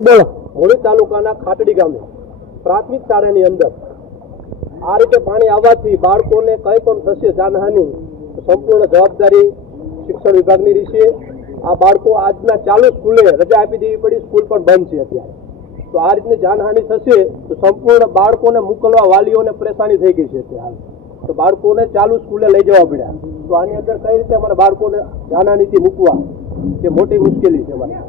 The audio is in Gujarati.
મૂળી તાલુકાના ખાટડી ગામે પ્રાથમિક શાળાની અંદર આ રીતે પાણી આવવાથી બાળકોને કંઈ પણ થશે જાનહાનિ સંપૂર્ણ જવાબદારી શિક્ષણ વિભાગની રહેશે। આ બાળકો આજના ચાલુ સ્કૂલે રજા આપી દેવી પડી, સ્કૂલ પણ બંધ છે અત્યારે। તો આ રીતની જાનહાનિ થશે તો સંપૂર્ણ બાળકોને મોકલવા વાલીઓને પરેશાની થઈ ગઈ છે અત્યારે। તો બાળકોને ચાલુ સ્કૂલે લઈ જવા પડ્યા। તો આની અંદર કઈ રીતે અમારે બાળકોને જાનહાનિથી મૂકવા એ મોટી મુશ્કેલી છે અમારે।